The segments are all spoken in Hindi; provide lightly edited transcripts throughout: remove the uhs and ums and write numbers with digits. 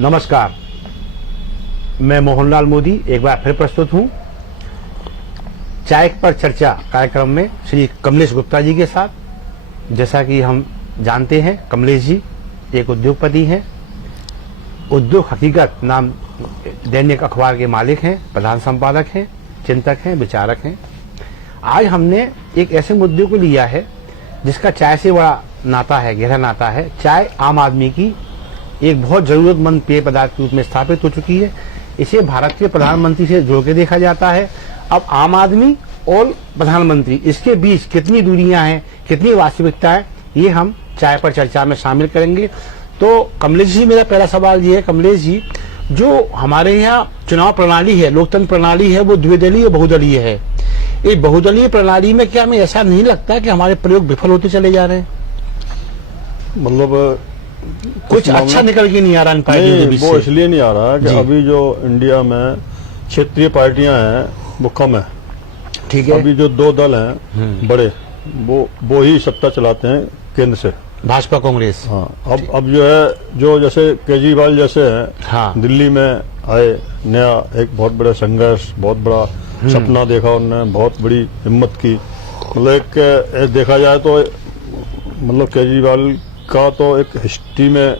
नमस्कार, मैं मोहनलाल मोदी एक बार फिर प्रस्तुत हूं चाय पर चर्चा कार्यक्रम में श्री कमलेश गुप्ता जी के साथ। जैसा कि हम जानते हैं, कमलेश जी एक उद्योगपति हैं, उद्योग हकीकत नाम दैनिक अखबार के मालिक हैं, प्रधान संपादक हैं, चिंतक हैं, विचारक हैं। आज हमने एक ऐसे मुद्दे को लिया है जिसका चाय से बड़ा नाता है, गहरा नाता है। चाय आम आदमी की एक बहुत जरूरतमंद पेय पदार्थ के रूप में स्थापित हो चुकी है। इसे भारत के प्रधानमंत्री से जोड़ के देखा जाता है। अब आम आदमी और प्रधानमंत्री, इसके बीच कितनी दूरियां हैं, कितनी वास्तविकता है, ये हम चाय पर चर्चा में शामिल करेंगे। तो कमलेश जी, मेरा पहला सवाल ये है, कमलेश जी, जो हमारे यहाँ चुनाव प्रणाली है, लोकतंत्र प्रणाली है, वो द्विदलीय बहुदलीय है। इस बहुदलीय प्रणाली में क्या हमें ऐसा नहीं लगता कि हमारे प्रयोग विफल होते चले जा रहे हैं? मतलब कुछ अच्छा निकल के नहीं आ रहा इन पार्टियों के बीच से। वो इसलिए नहीं आ रहा कि अभी जो इंडिया में क्षेत्रीय पार्टियां हैं वो कम है। ठीक है। अभी जो दो दल हैं बड़े, वो ही सत्ता चलाते हैं केंद्र से, भाजपा कांग्रेस। हाँ। अब जो है, जो जैसे केजरीवाल जैसे हैं, हाँ। दिल्ली में आए, नया एक बहुत बड़ा संघर्ष, बहुत बड़ा सपना देखा उन्होंने, बहुत बड़ी हिम्मत की। मतलब एक देखा जाए तो मतलब केजरीवाल का तो एक हिस्ट्री में,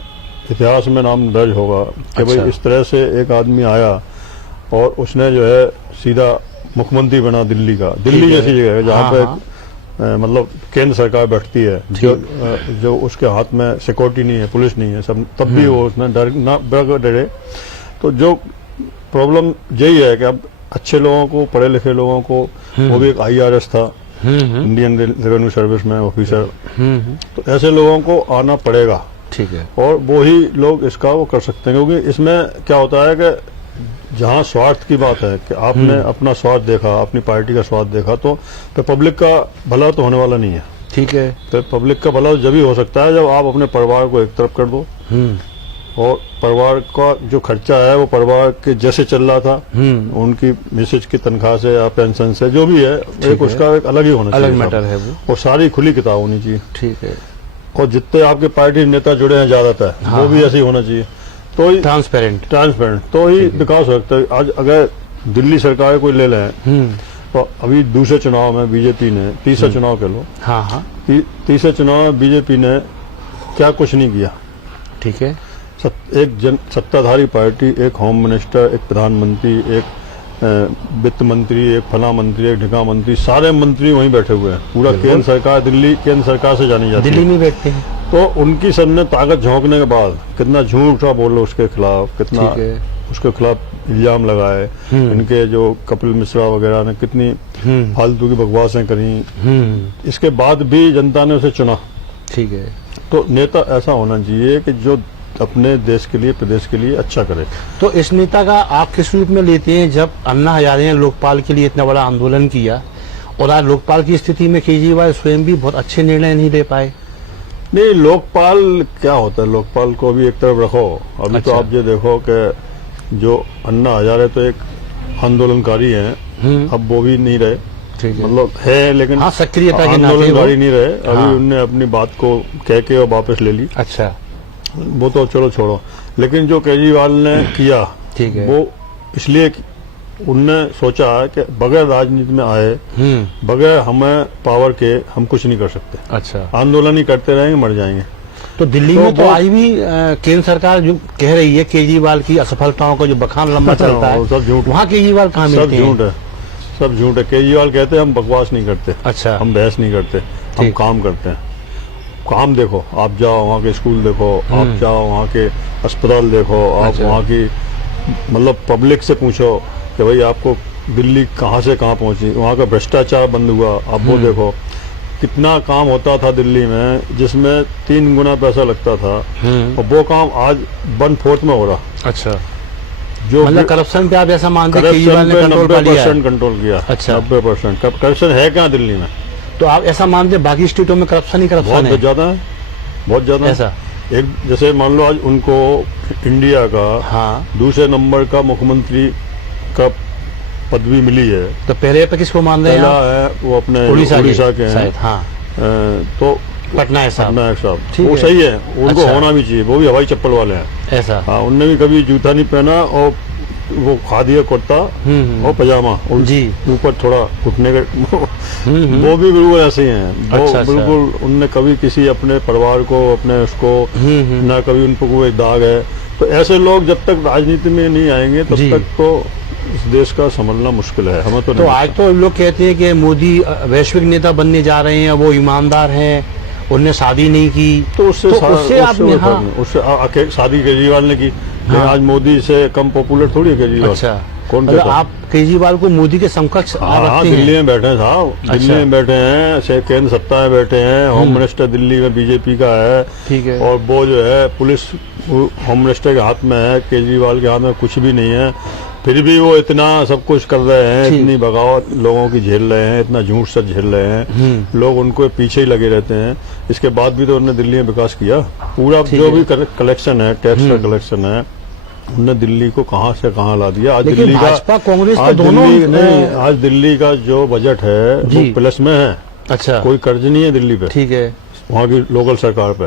इतिहास में नाम दर्ज होगा कि भाई इस तरह से एक आदमी आया और उसने जो है सीधा मुख्यमंत्री बना दिल्ली का। दिल्ली जैसी जगह है जहाँ पे मतलब केंद्र सरकार बैठती है, जो उसके हाथ में सिक्योरिटी नहीं है, पुलिस नहीं है, सब, तब भी वो उसने डरे। तो जो प्रॉब्लम यही है कि अब अच्छे लोगों को, पढ़े लिखे लोगों को, वो भी एक IRS था, इंडियन रेवेन्यू सर्विस में ऑफिसर, तो ऐसे लोगों को आना पड़ेगा। ठीक है। और वो ही लोग इसका वो कर सकते हैं, क्योंकि इसमें क्या होता है कि जहाँ स्वार्थ की बात है कि आपने अपना स्वार्थ देखा, अपनी पार्टी का स्वार्थ देखा, तो पब्लिक का भला तो होने वाला नहीं है। ठीक है। तो पब्लिक का भला जब ही हो सकता है जब आप अपने परिवार को एक तरफ कर दो, और परिवार का जो खर्चा है वो परिवार के जैसे चल रहा था, उनकी मिसेज की तनख्वाह से या पेंशन से, जो भी है, एक उसका एक अलग ही होना चाहिए, अलग मैटर है वो, और सारी खुली किताब होनी चाहिए। ठीक है। और जितने आपके पार्टी नेता जुड़े हैं ज्यादातर, वो भी ऐसे ही होना चाहिए, तो ही ट्रांसपेरेंट तो ही विकास हो सकता है। आज अगर दिल्ली सरकार कोई ले लें, तो अभी दूसरे चुनाव में बीजेपी ने, तीसरा चुनाव कह लो, हाँ, तीसरे चुनाव में बीजेपी ने क्या कुछ नहीं किया। ठीक है। एक सत्ताधारी पार्टी, एक होम मिनिस्टर, एक प्रधानमंत्री, एक वित्त मंत्री, एक फला मंत्री, एक ढिका मंत्री, सारे मंत्री वहीं बैठे हुए हैं। पूरा केंद्र सरकार, दिल्ली केंद्र सरकार से जानी जाती है, दिल्ली में बैठते हैं। तो उनकी सबने ताकत झोंकने के बाद कितना झूठ बोलो उसके खिलाफ, कितना उसके खिलाफ इल्जाम लगाए। इनके जो कपिल मिश्रा वगैरह ने कितनी फालतू की बकवासें करी, इसके बाद भी जनता ने उसे चुना। ठीक है। तो नेता ऐसा होना चाहिए कि जो अपने देश के लिए, प्रदेश के लिए अच्छा करे। तो इस नेता का आप किस रूप में लेते हैं? जब अन्ना हजारे ने लोकपाल के लिए इतना बड़ा आंदोलन किया और आज लोकपाल की स्थिति में केजरीवाल स्वयं भी बहुत अच्छे निर्णय नहीं ले पाए। नहीं, लोकपाल क्या होता है? लोकपाल को भी एक तरफ रखो। अभी तो आप ये देखो कि जो अन्ना हजारे तो एक आंदोलनकारी हैं, अब वो भी नहीं रहे, मतलब है लेकिन हाँ, सक्रियता के आंदोलनकारी नहीं रहे। अभी उनने अपनी बात को कह के और वापस ले ली। अच्छा, वो तो चलो छोड़ो, लेकिन जो केजरीवाल ने किया, ठीक है, वो इसलिए उनने सोचा कि बगैर राजनीति में आए, बगैर हमें पावर के हम कुछ नहीं कर सकते। अच्छा, आंदोलन ही करते रहेंगे, मर जाएंगे। तो दिल्ली में तो आज भी केंद्र सरकार जो कह रही है केजरीवाल की असफलताओं का जो बखान लंबा चलता है, सब झूठ। वहाँ केजरीवाल कहाँ मिलते हैं? सब झूठ है, सब झूठ है। केजरीवाल कहते हैं हम बकवास नहीं करते, अच्छा, हम बहस नहीं करते, हम काम करते हैं। काम देखो, आप जाओ वहाँ के स्कूल देखो, आप जाओ वहाँ के अस्पताल देखो, आप वहाँ की मतलब पब्लिक से पूछो कि भाई आपको दिल्ली कहाँ से कहाँ पहुंची, वहाँ का भ्रष्टाचार बंद हुआ, आप वो देखो। कितना काम होता था दिल्ली में जिसमें 3 गुना पैसा लगता था, और वो काम आज 1/4 में हो रहा। अच्छा, जो मतलब करप्शन पे आप ऐसा मानते हैं केजरीवाल ने 90% कंट्रोल किया। अच्छा, 90%। करप्शन है क्या दिल्ली में? तो आप ऐसा मानते हैं बाकी स्टेटों में करप्शन ही करप्शन है? बहुत ज्यादा है, बहुत ज्यादा। ऐसा एक जैसे मान लो आज उनको इंडिया का दूसरे नंबर का मुख्यमंत्री का पदवी मिली है, तो पहले पे किसको मान रहे हैं? है वो अपने उड़ीसा के हैं। हाँ। तो पटनायक साहब। पटनायक साहब ठीक वो है। सही है, उनको अच्छा। होना भी चाहिए, वो भी हवाई चप्पल वाले हैं। ऐसा। हाँ, उनने भी कभी जूता नहीं पहना और वो खादी कुर्ता और पजामा और जी। ऊपर थोड़ा घुटने के वो भी बिल्कुल ऐसे ही हैं। वो अच्छा, अच्छा। बिल्कुल उनने कभी किसी अपने परिवार को अपने उसको ना कभी उन पर कोई दाग है। तो ऐसे लोग जब तक राजनीति में नहीं आएंगे तब जी। तक तो इस देश का संभलना मुश्किल है। हमें तो तो नहीं आज तो लोग कहते हैं कि मोदी वैश्विक नेता बनने जा रहे हैं, वो ईमानदार हैं, उनने शादी नहीं की। तो उससे आप कोई यहाँ फर्क नहीं। उससे शादी केजरीवाल ने की, लेकिन आज मोदी से कम पॉपुलर थोड़ी है केजरीवाल। अच्छा, कौन मतलब कहता? आप केजरीवाल को मोदी के समकक्ष आप हाँ, रखते दिल्ली हैं? में बैठे हैं साहब, दिल्ली में बैठे हैं, केंद्र सत्ता में बैठे हैं, होम मिनिस्टर दिल्ली में बीजेपी का है। ठीक है। और वो जो है पुलिस होम मिनिस्टर के हाथ में है, केजरीवाल के हाथ में कुछ भी नहीं है। फिर भी वो इतना सब कुछ कर रहे हैं, ठीक। इतनी बगावत लोगों की झेल रहे हैं, इतना झूठ सच झेल रहे हैं, लोग उनको पीछे ही लगे रहते हैं। इसके बाद भी तो उन्होंने दिल्ली में विकास किया। पूरा ठीक जो है। भी कलेक्शन है, टैक्स का कलेक्शन है, उन्होंने दिल्ली को कहाँ से कहाँ ला दिया। आज लेकिन दिल्ली का भाजपा कांग्रेस तो आज दोनों नहीं, आज दिल्ली का जो बजट है जी। वो प्लस में है। अच्छा, कोई कर्ज नहीं है दिल्ली पे, ठीक है। वहाँ की लोकल सरकार पे।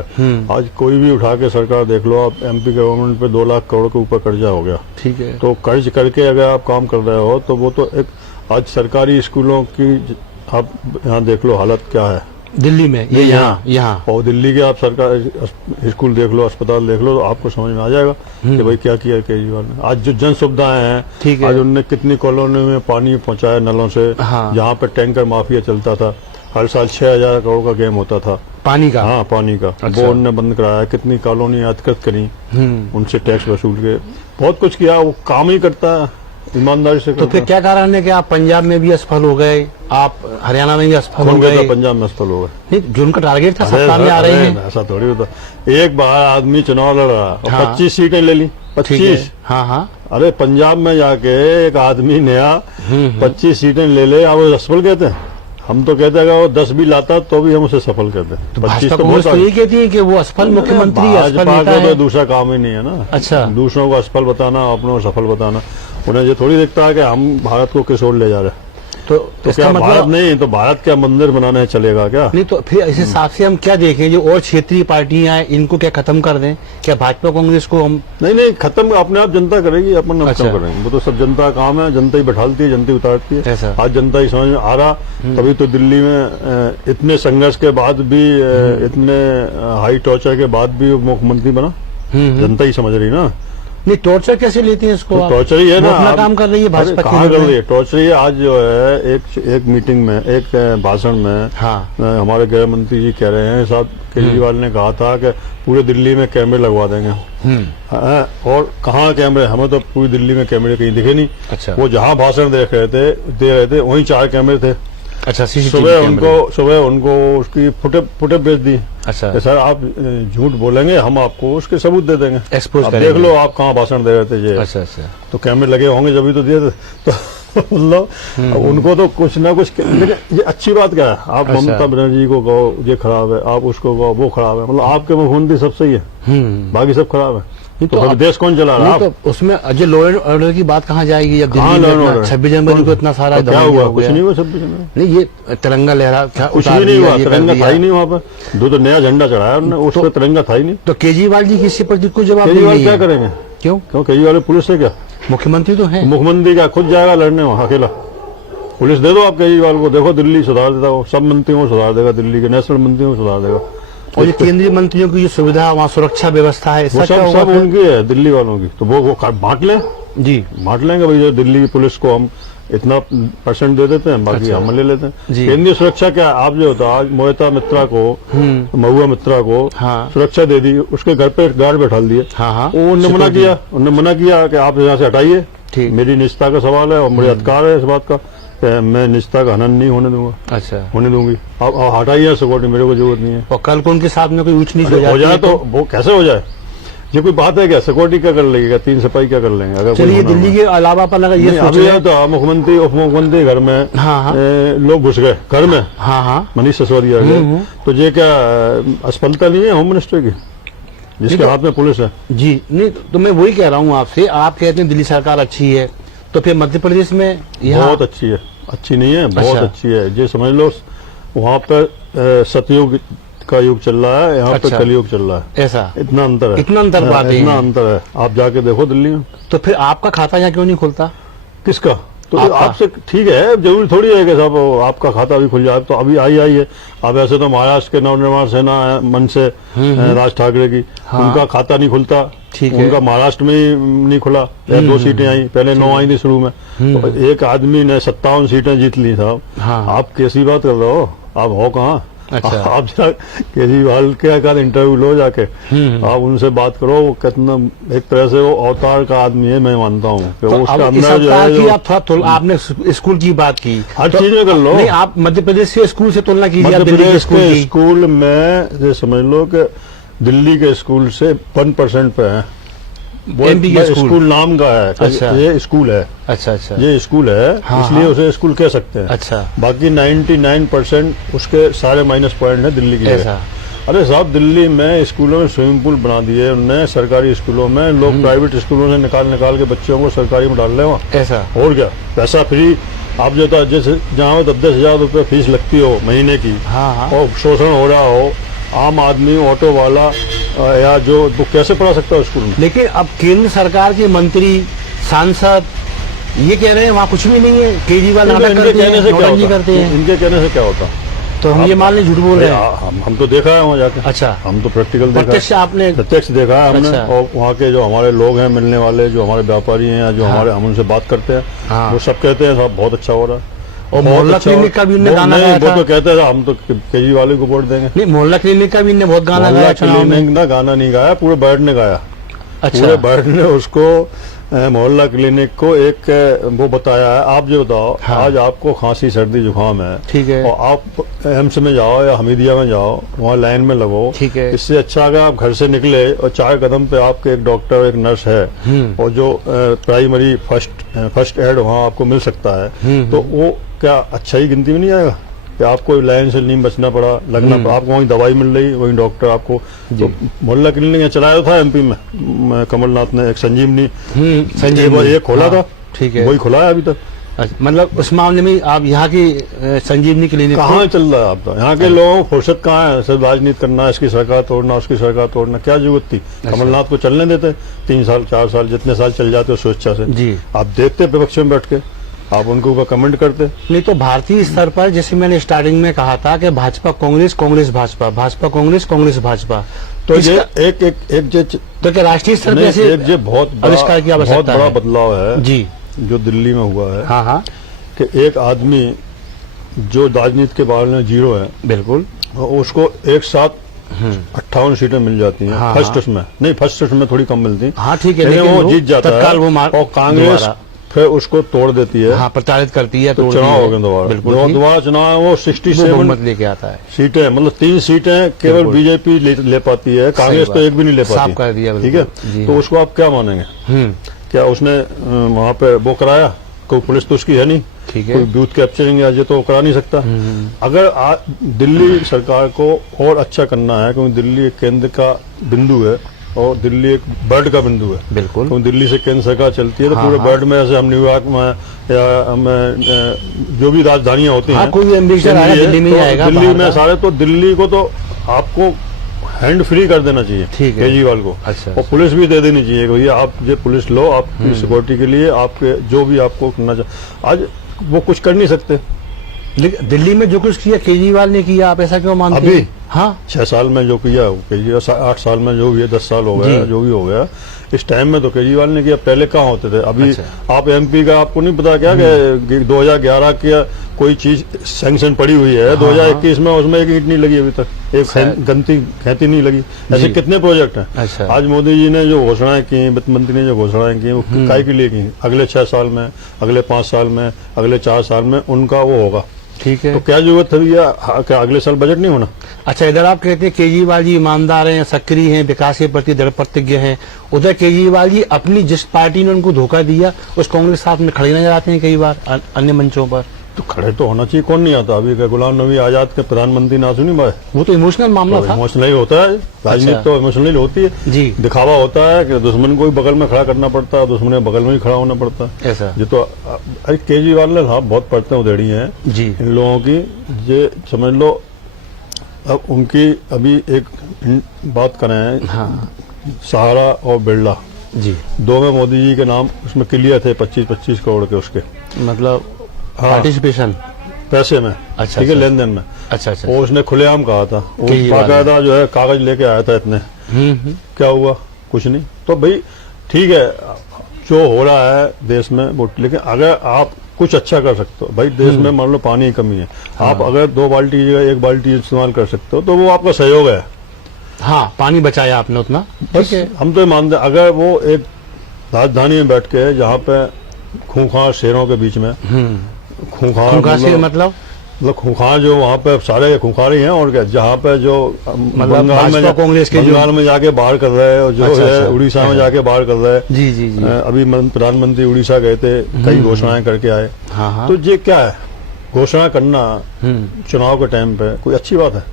आज कोई भी उठा के सरकार देख लो आप, एमपी गवर्नमेंट पे 2 लाख करोड़ के ऊपर कर्जा हो गया। ठीक है। तो कर्ज करके अगर आप काम कर रहे हो तो वो तो एक, आज सरकारी स्कूलों की आप यहाँ देख लो हालत क्या है दिल्ली में, ये यहाँ और दिल्ली के आप सरकार स्कूल देख लो, अस्पताल देख लो, तो आपको समझ में आ जाएगा कि भाई क्या किया केजरीवाल ने। आज जो जन सुविधाएं हैं, ठीक है। आज उनने कितनी कॉलोनी में पानी पहुंचाया नलों से, हाँ। जहाँ पे टैंकर माफिया चलता था, हर साल 6,000 करोड़ का गेम होता था पानी का। हाँ पानी का। अच्छा। वो उनने बंद कराया, कितनी कॉलोनी यादकृत करी, उनसे टैक्स वसूल के, बहुत कुछ किया। वो काम ही करता है, ईमानदारी से तो करता फिर है। क्या कारण है कि आप पंजाब में भी असफल हो गए, आप हरियाणा में भी असफल हो कौन गए? कहता पंजाब में असफल हो गए? नहीं, जो उनका टारगेट था सत्ता में आ रहे हैं। ऐसा थोड़ी होता। एक बार आदमी चुनाव लड़ रहा और हाँ। 25 सीटें ले ली, ठीक है। 25। हाँ हाँ, अरे पंजाब में जाके एक आदमी नया 25 सीटें ले ले, आप वो सफल कहते हैं? हम तो कहते हैं अगर वो 10 भी लाता तो भी हम उसे सफल कहते हैं। 25 भाजपा तो कांग्रेस बहुत तो आगे। ये कहती है कि वो असफल मुख्यमंत्री है, असफल भाजपा नेता का तो है। दूसरा काम ही नहीं है ना। अच्छा। दूसरों को असफल बताना, अपनों को सफल बताना। उन्हें ये थोड़ी दिखता है कि हम भारत को किस ओर ले जा रहे हैं। तो तो इसका क्या भारत मतलब नहीं तो भारत क्या मंदिर बनाने चलेगा क्या? नहीं, तो फिर इस हिसाब से हम क्या देखें, जो और क्षेत्रीय पार्टियां हैं इनको क्या खत्म कर दें? क्या भाजपा कांग्रेस को हम नहीं खत्म अपने आप जनता करेगी, अपन अब अच्छा। क्यों करेंगे? वो तो सब जनता का काम है, जनता ही बैठालती है, जनता ही उतारती है। ऐसा। आज जनता ही समझ में आ रहा, तभी तो दिल्ली में इतने संघर्ष के बाद भी, इतने हाई टॉर्चर के बाद भी वो मुख्यमंत्री बना। जनता ही समझ रही ना। नहीं, टॉर्चर कैसे लेते हैं इसको? तो आप? टॉर्चर ही है वो ना। अपना आप- काम कर रही है भाजपा अरे के कहाँ रूप कर में। रही है? टॉर्चर ही आज जो है एक मीटिंग में, एक भाषण में हाँ। हमारे गृह मंत्री जी कह रहे हैं, साहब केजरीवाल ने कहा था कि पूरे दिल्ली में कैमरे लगवा देंगे। और कहाँ कैमरे? हमें तो पूरी दिल्ली में कैमरे कहीं दिखे नहीं। अच्छा। वो जहाँ भाषण दे रहे थे वहीं 4 कैमरे थे। अच्छा, सीसीटीवी सुबह उनको उसकी फुटेज भेज दी। अच्छा। कि सर आप झूठ बोलेंगे, हम आपको उसके सबूत दे देंगे, Expose आप करेंगे। देख लो आप कहाँ भाषण दे रहे थे ये। अच्छा अच्छा, तो कैमरे लगे होंगे जब भी तो दिए थे। तो मतलब उनको तो कुछ ना कुछ, लेकिन ये अच्छी बात क्या है? आप अच्छा। ममता बनर्जी को कहो ये खराब है, आप उसको कहो वो खराब है, मतलब आपके मुख्यमंत्री सब सही है, बाकी सब खराब है। नहीं तो तो फिर अब- देश कौन चला रहा है? नहीं तो उसमें जो लॉ एंड ऑर्डर की बात कहाँ जाएगी जब कहाँ दिल्ली लॉ एंड में ऑर्डर? 26 जनवरी को इतना सारा क्या धमाका हुआ? हो कुछ गया? नहीं हुआ 26 जनवरी। नहीं, ये तिरंगा लहरा क्या कुछ उतार भी नहीं दिया, हुआ, ये कर तिरंगा दिया। था ही नहीं वहाँ पर। तो नया झंडा चढ़ाया उन्होंने, उस पर तिरंगा था ही नहीं। तो केजरीवाल जी किसी पर कोई जवाब नहीं केजरीवाल क्या है? करेंगे? क्यों? क्यों? केजरीवाल पुलिस से क्या? मुख्यमंत्री तो है। मुख्यमंत्री क्या खुद जाएगा लड़ने वहाँ अकेला? पुलिस दे दो आप केजरीवाल को, देखो दिल्ली सुधार देता हो, सब मंत्रियों को सुधार देगा, दिल्ली के नेशनल मंत्रियों को सुधार देगा। और ये केंद्रीय मंत्रियों की जो सुविधा, वहाँ सुरक्षा व्यवस्था है, वो इसका क्या सब होगा सब फिर? उनकी है, दिल्ली वालों की। तो वो बांट लें, जी बांट लेंगे भाई, जो दिल्ली की पुलिस को हम इतना % दे देते हैं, बाकी अच्छा। हम ले लेते हैं। जी। केंद्रीय सुरक्षा क्या है? आप जो होता आज मोहिता मित्रा को, महुआ मित्रा को हाँ। सुरक्षा दे दी, उसके घर पे गार्ड बैठा दिए। हाँ हाँ, उन्होंने मना सिक्योरिटी। किया, उन्होंने मना किया कि आप यहाँ से हटाइए, ठीक। मेरी निजता का सवाल है और मेरे अधिकार है इस बात का, कि मैं निजता का हनन नहीं होने दूंगा, अच्छा। होने दूंगी। आप हटाइए सिक्योरिटी, मेरे को जरूरत नहीं है। और कल को उनके साथ में कोई ऊंच नीच हो हो जाती जाए है तो वो कैसे हो जाए? ये कोई बात है क्या? सिक्योरिटी क्या कर लेगी? 3 सिपाही क्या कर लेंगे? अगर कोई चलिए, होना दिल्ली होगा। के अलावा अपन अगर ये नहीं, सोच अभी रहे यह तो मुख्यमंत्री उप मुख्यमंत्री घर में हाँ, हाँ। लोग घुस गए घर में, हाँ हाँ, मनीष सिसोदिया के। तो ये क्या असफलता नहीं है होम मिनिस्टर की, जिसके तो- हाथ में पुलिस है? जी नहीं, तो मैं वही कह रहा हूँ आपसे, आप कहते हैं दिल्ली सरकार अच्छी है, तो फिर मध्य प्रदेश में यहाँ बहुत अच्छी है। अच्छी नहीं है, बहुत अच्छा। अच्छी है। ये समझ लो वहाँ पर सतयुग का युग चल रहा है, यहाँ पे अच्छा। कलयुग चल रहा है। ऐसा इतना अंतर है, इतना अंतर बात है। इतना अंतर है। आप जाके देखो दिल्ली में। तो फिर आपका खाता यहाँ क्यों नहीं खुलता? किसका? तो आपका। आपसे ठीक है, जरूरी थोड़ी है कि साहब आपका खाता भी खुल जाए। तो अभी आई है। अब ऐसे तो महाराष्ट्र के नवनिर्माण सेना मन से राज ठाकरे की, हाँ। उनका खाता नहीं खुलता। ठीक है। उनका महाराष्ट्र में ही नहीं खुला। 2 सीटें आई, पहले 9 आई थी शुरू में। तो एक आदमी ने 57 सीटें जीत ली साहब। हाँ। आप कैसी बात कर रहे हो? आप हो कहाँ? अच्छा। आप जा केजरीवाल के आकर इंटरव्यू लो जाके, आप उनसे बात करो। वो कितना एक तरह से वो अवतार का आदमी है, मैं मानता हूँ कि तो वो उसके अब इस अंदर जो सप्ताह है की जो आप थोड़ा आपने स्कूल की बात की, हर तो चीज में कर लो। नहीं, आप मध्य प्रदेश के स्कूल से तुलना कीजिए, आप मध्य दिल्ली के प्रदेश स्कूल के की। स्कूल में ये समझ लो कि दिल्ली के स्कूल से 1% पे है। MP के स्कूल। स्कूल नाम का है, अच्छा। ये स्कूल है, अच्छा अच्छा ये स्कूल है, हाँ, इसलिए हाँ। उसे स्कूल कह सकते हैं। अच्छा। बाकी 99% उसके सारे माइनस पॉइंट है दिल्ली की ऐसा। जगह। अरे साहब, दिल्ली में स्कूलों में स्विमिंग पूल बना दिए उन्होंने। सरकारी स्कूलों में लोग प्राइवेट स्कूलों से निकाल के बच्चों को सरकारी में डाल रहे हैं वहाँ। ऐसा। और क्या, पैसा फ्री। आप जो था जैसे जहाँ 10,000 रुपये फीस लगती हो महीने की, हाँ, हाँ। और शोषण हो रहा हो, आम आदमी, ऑटो वाला या जो वो कैसे पढ़ा सकता है स्कूल में? लेकिन अब केंद्र सरकार के मंत्री, सांसद ये कह रहे हैं वहाँ कुछ भी नहीं है, केजरीवाल नाटक इनके करते कहने हैं, से क्या नौटंकी होता? करते हैं। इनके कहने से क्या होता? तो हम ये मान लें झूठ बोल रहे हैं। हम तो देखा है वहाँ जाके। अच्छा। हम तो प्रैक्टिकल देखा प्रत्यक्ष है। आपने? प्रत्यक्ष देखा है हमने। अच्छा। और वहाँ के जो हमारे लोग हैं मिलने वाले, जो हमारे व्यापारी हैं या जो हाँ। हम उनसे बात करते हैं, हाँ। वो सब कहते हैं साहब बहुत अच्छा हो रहा है। और बहुत मोहल्ला अच्छा हो- क्लिनिक का भी उनने वो गाना नहीं, गाया वो था। तो कहते हैं हम तो केजरीवाल को वोट देंगे। नहीं, मोहल्ला क्लिनिक का भी इनने बहुत गाना मोहल्ला गाया चुनाव में। क्लिनिक ना गाना नहीं गाया, पूरे बर्ड ने गाया। अच्छा। पूरे बर्ड ने उसको मोहल्ला क्लिनिक को एक वो बताया है। आप जो बताओ, हाँ। आज आपको खांसी सर्दी जुकाम है, ठीक है। और आप एम्स में जाओ या हमीदिया में जाओ, वहाँ लाइन में लगो। ठीक है। इससे अच्छा अगर आप घर से निकले और 4 कदम पे आपके एक डॉक्टर, एक नर्स है, और जो प्राइमरी फर्स्ट एड वहाँ आपको मिल सकता है, तो वो क्या अच्छा ही गिनती में नहीं आएगा कि आपको लाइन से नहीं बचना पड़ा, लगना पड़ा, आपको वहीं दवाई मिल रही, वहीं डॉक्टर आपको। तो मोहल्ला क्लिनिक चलाया था एमपी में कमलनाथ ने, एक संजीवनी संजीवनी ये खोला हाँ, था। ठीक है। वही खुला है अभी तक। अच्छा, मतलब उस मामले में आप यहाँ की संजीवनी क्लिनिक को- कहाँ चल रहा है आपका? यहाँ के लोगों को फुर्सत कहाँ है? सिर्फ राजनीति करना, इसकी सरकार तोड़ना, उसकी सरकार तोड़ना, क्या जरूरत थी? कमलनाथ को चलने देते 3 साल 4 साल, जितने साल चल जाते हो स्वेच्छा से। जी। आप देखते विपक्ष में बैठ के, आप उनके ऊपर कमेंट करते। नहीं तो भारतीय स्तर पर, जैसे मैंने स्टार्टिंग में कहा था कि भाजपा कांग्रेस, कांग्रेस भाजपा, भाजपा कांग्रेस, कांग्रेस भाजपा, तो ये इसका- एक जो तो क्या राष्ट्रीय स्तर पर नहीं, ऐसे एक जो बहुत आविष्कार की बहुत आवश्यकता बड़ा है? बदलाव है जी। जो दिल्ली में हुआ है, हाँ हाँ कि एक आदमी जो राजनीति के बारे में जीरो है, बिल्कुल। उसको एक साथ 58 सीटें मिल जाती हैं। हाँ, फर्स्ट में नहीं, फर्स्ट में थोड़ी कम मिलती, हाँ ठीक है, लेकिन लेकिन वो जीत जाता तत्काल वो है, और कांग्रेस दोबारा- फिर उसको तोड़ देती है। हाँ, प्रताड़ित करती है, तो तोड़ती चुनाव है। हो गए दोबारा। बिल्कुल जो ठीक। दोबारा चुनाव है वो वो 67 बहुमत लेके आता है। सीटें, मतलब 3 सीटें केवल बिल्कुल। बीजेपी ले पाती है, कांग्रेस बात। तो एक भी नहीं ले पाती। साफ कर दिया, ठीक बिल्कुल। जी है, तो हाँ। उसको आप क्या मानेंगे? क्या उसने वहाँ पे वो कराया? कोई पुलिस तो उसकी है नहीं, ठीक है। कोई बूथ कैप्चरिंग या ये तो करा नहीं सकता। अगर दिल्ली सरकार को और अच्छा करना है, क्योंकि दिल्ली एक केंद्र का बिंदु है और दिल्ली एक बर्ड का बिंदु है। बिल्कुल। तो दिल्ली से केंद्र सरकार चलती है, तो हाँ, पूरे हाँ। बर्ड में, ऐसे हम न्यूयॉर्क में या हम जो भी राजधानियां होती हाँ, हैं, कोई भी एम्बेसडर आएगा केंद्रीय, दिल्ली में ही तो आएगा, दिल्ली बाहर में का। सारे, तो दिल्ली को तो आपको हैंड फ्री कर देना चाहिए, ठीक है। केजरीवाल को। अच्छा, और पुलिस भी दे देनी चाहिए कि भैया आप ये पुलिस लो, आपकी सिक्योरिटी के लिए, आपके जो भी आपको करना चाहिए। आज वो कुछ कर नहीं सकते। लेकिन दिल्ली में जो कुछ किया केजरीवाल ने किया, आप ऐसा क्यों मानते अभी? हैं? हाँ 6 साल में जो किया वो केजरीवाल, 8 साल में जो भी है, 10 साल हो गया, जी। जो भी हो गया, इस टाइम में तो केजरीवाल ने किया। पहले कहाँ होते थे? अभी अच्छा। आप एमपी का आपको नहीं पता क्या कि 2011 की कोई चीज सैंक्शन पड़ी हुई है, 2021 में उसमें एक ईंट नहीं लगी अभी तक, एक शायद। गंती खेती नहीं लगी। ऐसे जी। कितने प्रोजेक्ट हैं? अच्छा। आज मोदी जी ने जो घोषणाएं की, वित्त मंत्री ने जो घोषणाएं की, वो काय के लिए की? अगले 6 साल में, अगले 5 साल में, अगले 4 साल में उनका वो होगा। ठीक है। तो क्या जरूरत है भैया? क्या अगले साल बजट नहीं होना? अच्छा, इधर आप कहते हैं केजरीवाल जी ईमानदार हैं, सक्रिय हैं, विकास के प्रति दृढ़ प्रतिज्ञ हैं, उधर केजरीवाल जी अपनी जिस पार्टी ने उनको धोखा दिया उस कांग्रेस साथ में खड़े नजर आते हैं कई बार अन्य मंचों पर। तो खड़े तो होना चाहिए, कौन नहीं आता? अभी क्या गुलाम नबी आजाद के प्रधानमंत्री ना सुनी बात? वो तो इमोशनल मामला था। इमोशनल होता है, राजनीति तो इमोशनल होती है। जी। दिखावा होता है कि दुश्मन को भी बगल में खड़ा करना पड़ता है, दुश्मन के बगल में ही खड़ा होना पड़ता है। ऐसा। ये तो अरे केजरीवाल ने साहब बहुत पढ़ते उधेड़ी हैं जी। इन लोगों की। ये समझ लो अब उनकी अभी एक बात करें, हाँ सहारा और बिरला, जी, दो में मोदी जी के नाम उसमें क्लियर थे, 25-25 करोड़ के उसके, मतलब हाँ, पार्टिसिपेशन पैसे में, अच्छा, ठीक है, अच्छा। लेन देन में। अच्छा अच्छा। वो उसने खुलेआम कहा था, वो केजरीवाल ने। बाकायदा जो है कागज लेके आया था इतने। क्या हुआ? कुछ नहीं। तो भाई ठीक है, जो हो रहा है देश में वो, लेकिन अगर आप कुछ अच्छा कर सकते हो, भाई देश में मान लो पानी की कमी है, आप अगर 2 बाल्टी की जगह 1 बाल्टी इस्तेमाल कर सकते हो तो वो आपका सहयोग है। हाँ, पानी बचाया आपने उतना, बस ठीक है। हम तो ये मानते हैं, अगर वो एक राजधानी में बैठ के, जहाँ पे खूंखार शेरों के बीच में, खूंखार खूंखार शेर मतलब खूंखार जो वहाँ पे सारे खूंखार ही हैं, और क्या, जहाँ पे जो भाजपा कांग्रेस के जो- बंगाल में जाके बाहर कर रहे हैं, और जो अच्छा, है अच्छा। उड़ीसा में जाके बाहर कर रहे हैं। जी जी जी। अभी प्रधानमंत्री उड़ीसा गए थे, कई घोषणाएं करके आए। हाँ हाँ। तो ये क्या है, घोषणा करना चुनाव के टाइम पे कोई अच्छी बात है?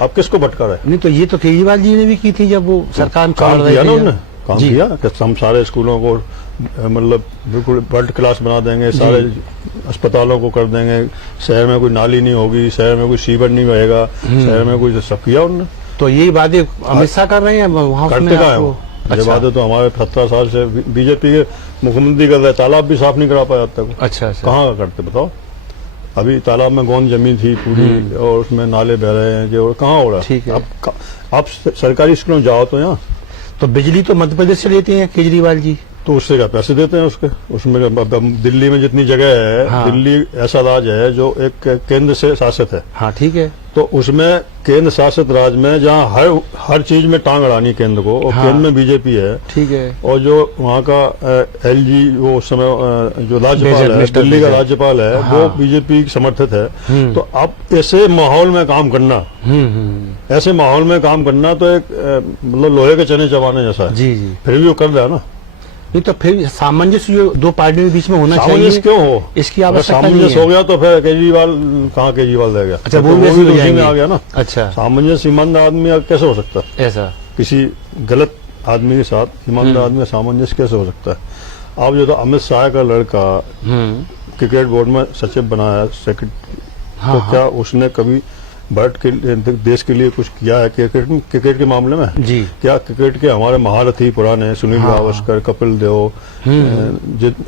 आप किसको भटका रहे हैं? नहीं, तो ये तो केजरीवाल जी ने भी की थी जब वो सरकार में काम पकड़ रहे किया थे ना जब। उन्होंने, काम जी। किया कि हम सारे स्कूलों को मतलब बिल्कुल वर्ल्ड क्लास बना देंगे, सारे अस्पतालों को कर देंगे, शहर में कोई नाली नहीं होगी, शहर में कोई सीवर नहीं रहेगा, शहर में कोई, सब किया उन्होंने। तो यही बातें अमित शाह कर रहे हैं वहाँ, करते कहाँ है वो? ये अच्छा बातें तो हमारे 17 साल से बीजेपी के मुख्यमंत्री कर रहे, तालाब भी साफ नहीं करा पाया अब तक। अच्छा अच्छा। कहाँ करते बताओ? अभी तालाब में गोंद जमी थी पूरी, और उसमें नाले बह रहे हैं, जो कहाँ हो रहा ठीक है। आप सरकारी स्कूलों में जाओ तो यहाँ, तो बिजली तो मध्य प्रदेश से लेते हैं केजरीवाल जी। तो उससे क्या पैसे देते हैं उसके, उसमें अब दिल्ली में जितनी जगह है, हाँ। दिल्ली ऐसा राज्य है जो एक केंद्र से शासित है, हाँ ठीक है। तो उसमें केंद्र शासित राज्य में जहाँ हर चीज में टांग अड़ानी केंद्र को, और हाँ। केंद्र में बीजेपी है, ठीक है। और जो वहाँ का एलजी, वो उस समय जो राज्यपाल बेजल, है, मिस्टर दिल्ली का बेजल। राज्यपाल है, हाँ। वो बीजेपी समर्थित है। तो अब ऐसे माहौल में काम करना, ऐसे माहौल में काम करना तो एक मतलब लोहे के चने चबाने जैसा है। जी जी। फिर भी वो कर रहा है ना। नहीं तो फिर सामंजस्य जो दो पार्टियों के बीच में होना सामंजस्य चाहिए, क्यों हो? इसकी अगर आवश्यकता नहीं सामंजस्य है। हो गया तो फिर केजरीवाल कहाँ केजरीवाल रह गया? अच्छा, तो वो भी ऐसे हो उसी में जाएंगे। आ गया ना। अच्छा, सामंजस्य ईमानदार आदमी कैसे हो सकता है? ऐसा किसी गलत आदमी के साथ ईमानदार आदमी का सामंजस्य कैसे हो सकता है? आप जो तो अमित शाह का लड़का क्रिकेट बोर्ड में सचिव बनाया, सेक्रेटरी, हाँ, तो क्या उसने कभी बैठ के देश के लिए कुछ किया है क्रिकेट के मामले में? जी। क्या क्रिकेट के हमारे महारथी पुराने सुनील हाँ, गावस्कर, कपिल देव,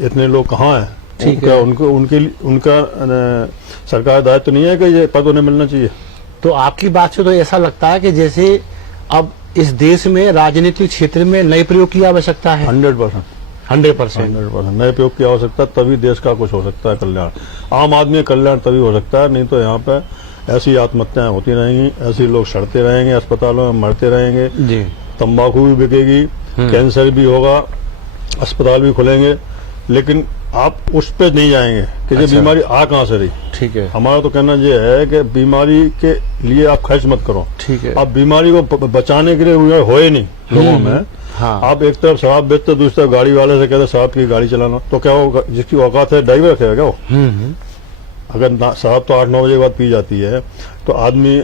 इतने लोग कहाँ हैं? ठीक उनका है। उनका सरकार दायित्व नहीं है कि ये पद उन्हें मिलना चाहिए? तो आपकी बात से तो ऐसा लगता है कि जैसे अब इस देश में राजनीतिक क्षेत्र में नए प्रयोग की आवश्यकता है। 100% 100%। नए प्रयोग की आवश्यकता, तभी देश का कुछ हो सकता है कल्याण। आम आदमी का कल्याण तभी हो सकता है, नहीं तो यहाँ पे ऐसी आत्महत्याएं होती रहेंगी, ऐसे लोग सड़ते रहेंगे, अस्पतालों में मरते रहेंगे, जी। तंबाकू भी बिकेगी, कैंसर भी होगा, अस्पताल भी खुलेंगे, लेकिन आप उस पे नहीं जाएंगे कि ये अच्छा। बीमारी आ कहाँ से रही। ठीक है। हमारा तो कहना ये है कि बीमारी के लिए आप खर्च मत करो। ठीक है। आप बीमारी को बचाने के लिए हो ही नहीं लोगों में। हाँ। आप एक तरफ शराब बेचते, दूसरी तरफ गाड़ी वाले से कहते शराब की गाड़ी चलाना, तो क्या वो जिसकी औकात है ड्राइवर रखेगा क्या वो? अगर शराब तो 8-9 बजे के बाद पी जाती है, तो आदमी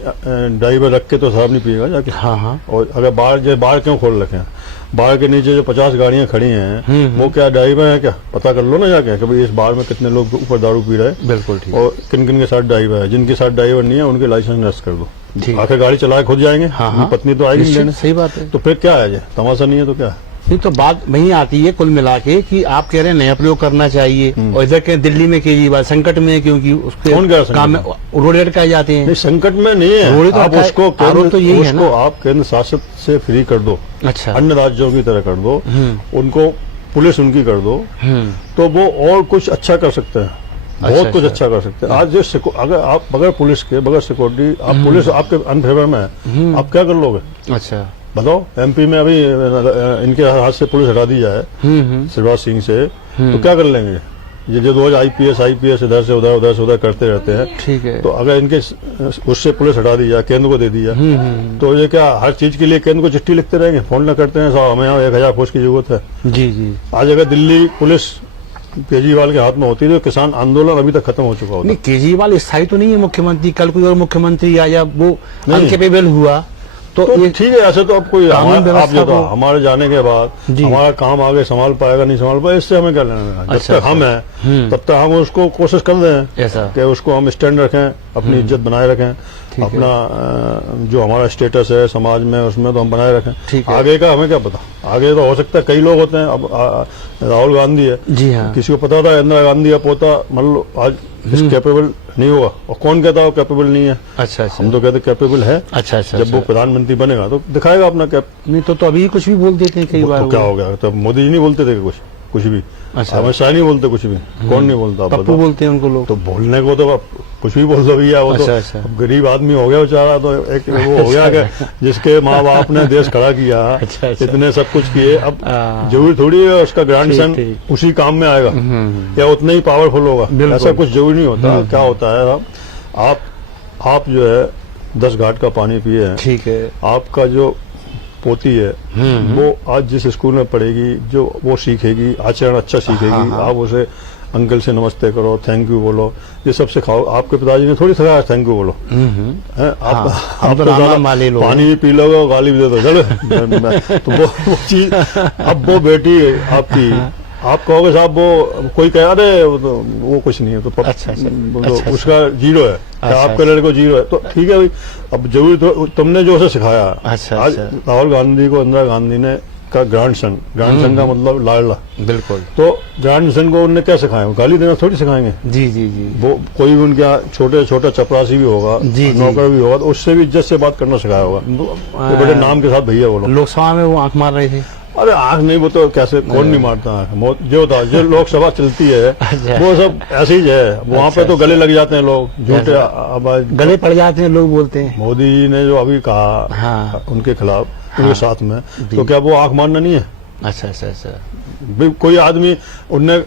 ड्राइवर रख के तो शराब नहीं पिएगा जाके। हाँ हाँ। और अगर बाहर क्यों खोल रखे हैं? बार के नीचे जो 50 गाड़ियां खड़ी हैं, वो क्या ड्राइवर है क्या? पता कर लो ना जाके कि भाई इस बार में कितने लोग ऊपर दारू पी रहे हैं, बिल्कुल ठीक। और किन किन के साथ ड्राइवर है। जिनके साथ ड्राइवर नहीं है उनके लाइसेंस नष्ट कर दो। ठीक। आखिर गाड़ी चला के खुद जाएंगे, हाँ, उनकी हाँ। पत्नी तो आएगी निश्चित, लेने। सही बात है। तो फिर क्या है ये? तमाशा नहीं है तो क्या है? नहीं तो बात वही आती है कुल मिला के कि आप कह रहे हैं नया प्रयोग करना चाहिए, और इधर के दिल्ली में केजरीवाल संकट में है क्योंकि उसके कौन कह रहा है काम में रोड अटकाए जाते हैं। नहीं, संकट में नहीं है। रोड तो आप अटकाए- उसको आरोप तो यही है ना। आप केंद्र शासित से फ्री कर दो, अच्छा। अन्य राज्यों की तरह कर दो, उनको पुलिस उनकी कर दो, तो वो और कुछ अच्छा कर सकते हैं, बहुत कुछ अच्छा कर सकते हैं। आज जो अगर आप बगैर पुलिस के, बगैर सिक्योरिटी, आप पुलिस आपके अनफेवर में है, आप क्या कर लोगे? अच्छा। बताओ। एमपी में अभी इनके हाथ से पुलिस हटा दी जाए, शिवराज सिंह से, तो क्या कर लेंगे? ये जो रोज आईपीएस इधर से उधर करते रहते हैं, ठीक है। तो अगर इनके उससे पुलिस हटा दी जाए, केंद्र को दे दी जाए, तो ये क्या हर चीज के लिए केंद्र को चिट्ठी लिखते रहेंगे? फोन न करते हैं साहब हमें यहाँ 1000 फोर्स की जरूरत है। जी जी। आज अगर दिल्ली पुलिस केजरीवाल के हाथ में होती तो किसान आंदोलन अभी तक खत्म हो चुका होता। नहीं, केजरीवाल स्थायी तो नहीं है मुख्यमंत्री, कल कोई और मुख्यमंत्री आया वो अनकेपेबल हुआ तो तो ये ठीक है, ऐसे तो अब कोई कानून आप व्यवस्था जो को- हमारे जाने के बाद जी। हमारा काम आगे संभाल पाएगा नहीं संभाल पाएगा, इससे हमें क्या लेना देना। जब अच्छा, तक हम हैं तब तक हम उसको कोशिश कर रहे हैं ऐसा कि उसको हम स्टैंड रखें, अपनी इज्जत बनाए रखें, ठीक है। अपना जो हमारा स्टेटस है समाज में उसमें तो हम बनाए रखें। ठीक है। आगे का हमें क्या पता, आगे तो हो सकता है कई लोग होते हैं। अब राहुल गांधी है, जी हाँ, किसी को पता था इंदिरा गांधी का पोता मतलब आज इस कैपेबल नहीं होगा, और कौन कहता है कैपेबल नहीं है? अच्छा अच्छा हम तो कहते कैपेबल है। अच्छा अच्छा जब वो प्रधानमंत्री बनेगा तो दिखाएगा अपना कैप। नहीं तो अभी कुछ भी बोल देते हैं कई बार तो क्या हो गया? तो मोदी जी नहीं बोलते थे कि कुछ भी। अच्छा। अमित शाह नहीं बोलते कुछ भी, कौन नहीं बोलता? आप पप्पू बताओ। बोलते हैं उनको लोग। तो बोलने को तो अब कुछ भी बोल दो भैया, वो तो अच्छा, अच्छा। अब गरीब आदमी हो गया बेचारा, तो एक वो हो गया कि जिसके माँ बाप ने देश खड़ा किया, अच्छा, अच्छा। इतने सब कुछ किए, अब हाँ। जरूरी थोड़ी है उसका ग्रैंडसन ठीक। उसी काम में आएगा या उतना ही पावरफुल होगा। बिल्कुल। ऐसा कुछ जरूरी नहीं होता। क्या होता है साहब, आप जो है 10 घाट का पानी पिए हैं, ठीक है। आपका जो पोती है वो आज जिस स्कूल में पढ़ेगी, जो वो सीखेगी, आचरण अच्छा सीखेगी। आप उसे अंकल से नमस्ते करो, थैंक यू बोलो, ये सब सिखाओ। आपके पिताजी ने थोड़ी सिखाया थैंक यू बोलो हैं? आप हम तो ज़्यादा राम माले लोग पानी भी पी लोगे और गाली भी दे दो चलो। तो वो चीज, अब वो बेटी आपकी, आप कहोगे साहब वो कोई कह अरे वो कुछ नहीं है, तो अच्छा, अच्छा। वो तो अच्छा, उसका जीरो है, अच्छा, आपके लड़के को जीरो है, तो ठीक है भाई। अब जरूरी तो तुमने जो उसे सिखाया। अच्छा, आज अच्छा। राहुल गांधी को इंदिरा गांधी ने का ग्रैंडसन का मतलब लाडला, बिल्कुल। तो ग्रैंडसन को उन्होंने क्या सिखाया? गाली देना थोड़ी सिखाएंगे। जी जी जी वो कोई भी उनके यहाँ छोटा चपरासी भी होगा, जी, जी। नौकर भी होगा, तो उससे भी इज्जत से बात करना सिखाया होगा। ये बड़े नाम के साथ भैया बोलो। लोकसभा में वो आंख मार रहे थे। अरे आंख नहीं, वो तो कैसे, कौन नहीं मारता आंख? जो था जो लोकसभा चलती है अच्छा। वो सब ऐसे ही है। वहाँ पे तो गले लग जाते हैं लोग, झूठे आवाज। गले पड़ जाते हैं लोग, बोलते हैं। मोदी जी ने जो अभी कहा हाँ। उनके खिलाफ, उनके साथ में, तो क्या वो आंख मारना नहीं है? अच्छा अच्छा अच्छा। भी कोई आदमी, उनने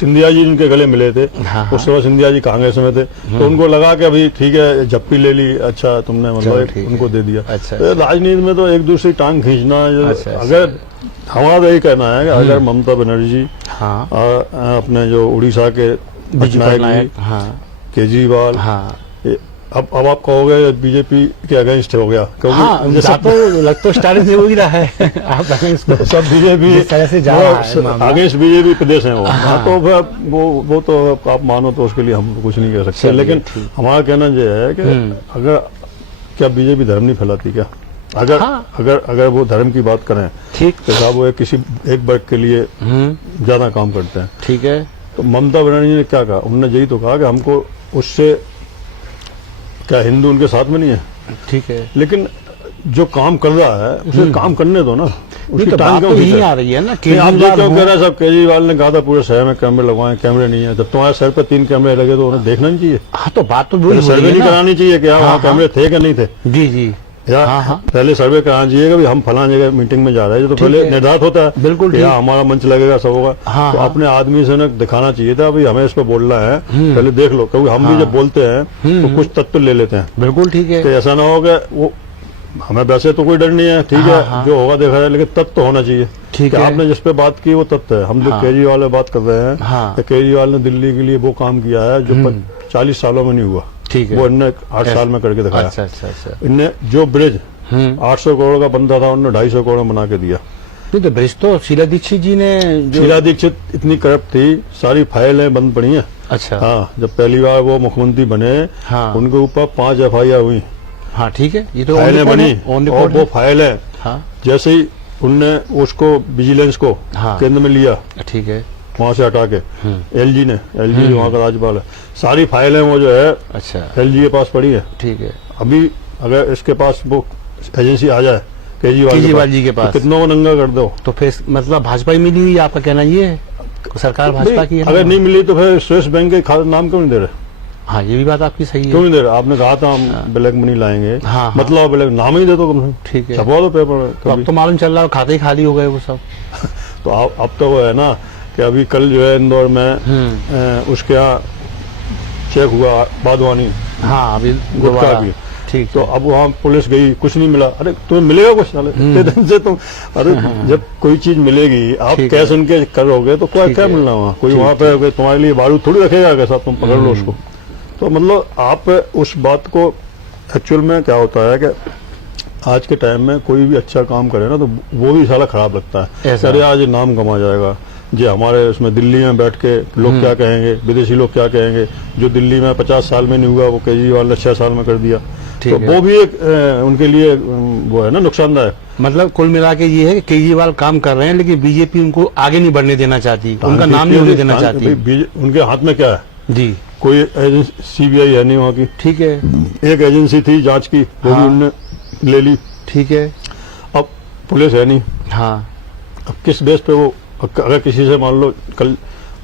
सिंधिया जी उनके गले मिले थे, हाँ, उसके बाद सिंधिया जी कांग्रेस में थे, तो उनको लगा कि अभी ठीक है झप्पी ले ली, अच्छा तुमने चलो, मतलब ठीक है। उनको दे दिया। अच्छा, तो राजनीति में तो एक दूसरी टांग खींचना, अच्छा, अगर हमारा तो यही कहना है कि अगर ममता बनर्जी हाँ। अपने जो उड़ीसा के बिजू पटनायक पटनायक, जी, हाँ केजरीवाल, हाँ अब आप कहोगे बीजेपी के अगेंस्ट हो गया, क्योंकि हाँ, जैसे तो लग तो स्टार्टिंग से हो ही रहा है। आप अगर इसको सब बीजेपी जिस तरह से जा रहा है मामला। अगेंस्ट बीजेपी प्रदेश है वो। हाँ। तो फिर वो तो आप मानो तो उसके लिए हम कुछ नहीं कह सकते। चलिए, लेकिन ठीक। हमारा कहना ये है कि अगर क्या बीजेपी धर्म नहीं फैलाती क्या? अगर हाँ। अगर वो धर्म की बात करें ठीक। तो साहब वो किसी एक वर्ग के लिए ज्यादा काम करते हैं। ठीक है। तो ममता बनर्जी ने क्या कहा? उन्होंने यही तो कहा कि हमको उससे, क्या हिंदू उनके साथ में नहीं है, ठीक है। लेकिन जो काम कर रहा है उसे काम करने दो ना। नहीं उसकी तो टांग बात क्यों तो खींचे? यही आ रही है ना, नहीं, आप ये केजरीवाल क्यों हो- कह रहे हैं साहब? केजरीवाल ने कहा था पूरे शहर में कैमरे लगवाएं, कैमरे नहीं है। जब तुम्हारे सर पे 3 कैमरे लगे तो उन्हें देखना नहीं चाहिए? हाँ तो बात तो वही हो सर्वे रही है नहीं ना। करानी चाहिए क्या वहाँ हाँ, कैमरे थे कि नहीं थे? जी जी या हाँ, हाँ। पहले सर्वे कराना चाहिए कि भाई हम फलां जगह मीटिंग में जा रहे हैं, जो तो ठीक पहले है। निर्धारित होता है बिल्कुल कि ठीक। यहाँ हमारा मंच लगेगा, सब होगा। हाँ, तो हाँ। अपने आदमी से न दिखाना चाहिए था भाई हमें इस पे बोलना है, पहले देख लो, क्योंकि हम भी जब बोलते हैं तो कुछ तत्व ले लेते हैं। बिल्कुल ठीक है। तो ऐसा ना हो कि वो, हमें वैसे तो कोई डर नहीं है, ठीक हाँ, है, हाँ। जो होगा देखा जाए, लेकिन तत्व तो होना चाहिए। ठीक कि है। आपने जिस पे बात की वो तत्व है। हम जो हाँ। केजरीवाल में बात कर रहे हैं, हाँ। तो केजरीवाल ने दिल्ली के लिए वो काम किया है जो 40 सालों में नहीं हुआ। ठीक है। वो इनने 8 साल में करके दिखाया। अच्छा अच्छा अच्छा। इनने जो ब्रिज 800 करोड़ का बनता था उन्होंने 250 करोड़ में बना के दिया। नहीं तो ब्रिज तो शीला दीक्षित जी ने जो शीला दीक्षित इतनी करप्ट थी, सारी फाइलें बंद पड़ी हैं। अच्छा हाँ, जब पहली बार वो मुख्यमंत्री बने, हाँ। उनके ऊपर 5 FIR हुई, हाँ ठीक है, ये तो फाइलें बनी, ऑन और रिकॉर्ड वो है। फाइलें हाँ जैसे ही उनने उसको विजिलेंस को हाँ। केंद्र में लिया, ठीक है। वहां से हटा के एलजी जो वहाँ का राज्यपाल है, सारी फाइलें वो जो है अच्छा एलजी के पास पड़ी है। ठीक है। अभी अगर इसके पास वो एजेंसी आ जाए केजरीवाल जी के पास, तो कितनों को नंगा कर दो। तो फिर मतलब भाजपा ही मिली हुई, आपका कहना ये है? सरकार भाजपा की है ना? अगर नहीं मिली तो फिर स्विस बैंक के नाम क्यों नहीं दे रहे? हाँ ये भी बात आपकी सही क्यों है। नहीं दे रहे? आपने कहा था हम ब्लैक मनी लाएंगे, हाँ, हाँ। मतलब ब्लैक नाम ही दे दो कम से कम, ठीक है। छपवा दो पेपर में तो अब कभी। तो मालूम चल रहा है खाते ही खाली हो गए वो सब। तो अब तो वो है ना कि अभी कल जो है इंदौर में उसके यहाँ चेक हुआ बादवानी हाँ अभी गुटखा दोबारा की, ठीक तो है। अब वहाँ पुलिस गई, कुछ नहीं मिला। अरे तुम्हें मिलेगा कुछ साले इतने दिन से तुम, अरे जब कोई चीज मिलेगी आप ठीक कैश उनके करोगे तो क्या ठीक क्या है। मिलना वहाँ? कोई ठीक, वहाँ पे तुम्हारे लिए बारूद थोड़ी रखेगा कैसा तुम पकड़ लो उसको। तो मतलब आप उस बात को, एक्चुअल में क्या होता है कि आज के टाइम में कोई भी अच्छा काम करे ना तो वो भी साला खराब लगता है। ऐसा। अरे आज नाम कमा जाएगा, जी हमारे उसमें दिल्ली में बैठ के लोग क्या कहेंगे, विदेशी लोग क्या कहेंगे, जो दिल्ली में 50 साल में नहीं हुआ वो केजरीवाल ने 6 साल में कर दिया। ठीक तो है। वो भी एक उनके लिए वो है ना नुकसानदायक। मतलब कुल मिला के ये है कि केजरीवाल काम कर रहे हैं लेकिन बीजेपी उनको आगे नहीं बढ़ने देना चाहती, उनका नाम नहीं होने देना चाहती। उनके हाथ में क्या है जी, कोई एजेंसी सीबीआई है नहीं वहाँ की। ठीक है। एक एजेंसी थी जांच की, वो भी हाँ। उनने ले ली। ठीक है। अब पुलिस है नहीं, हाँ, अब किस बेस पे वो, अगर किसी से मान लो कल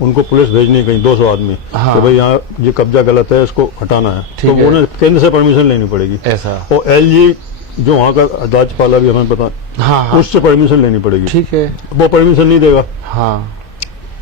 उनको पुलिस भेजनी कहीं 200 आदमी, हाँ। तो भाई यहाँ ये कब्जा गलत है, इसको हटाना है, ठीक तो है। उन्हें केंद्र से परमिशन लेनी पड़ेगी। ऐसा। और एलजी जो वहाँ का राज्यपाल अभी हमें पता, हाँ हाँ, उससे परमिशन लेनी पड़ेगी। ठीक है। वो परमिशन नहीं देगा, हाँ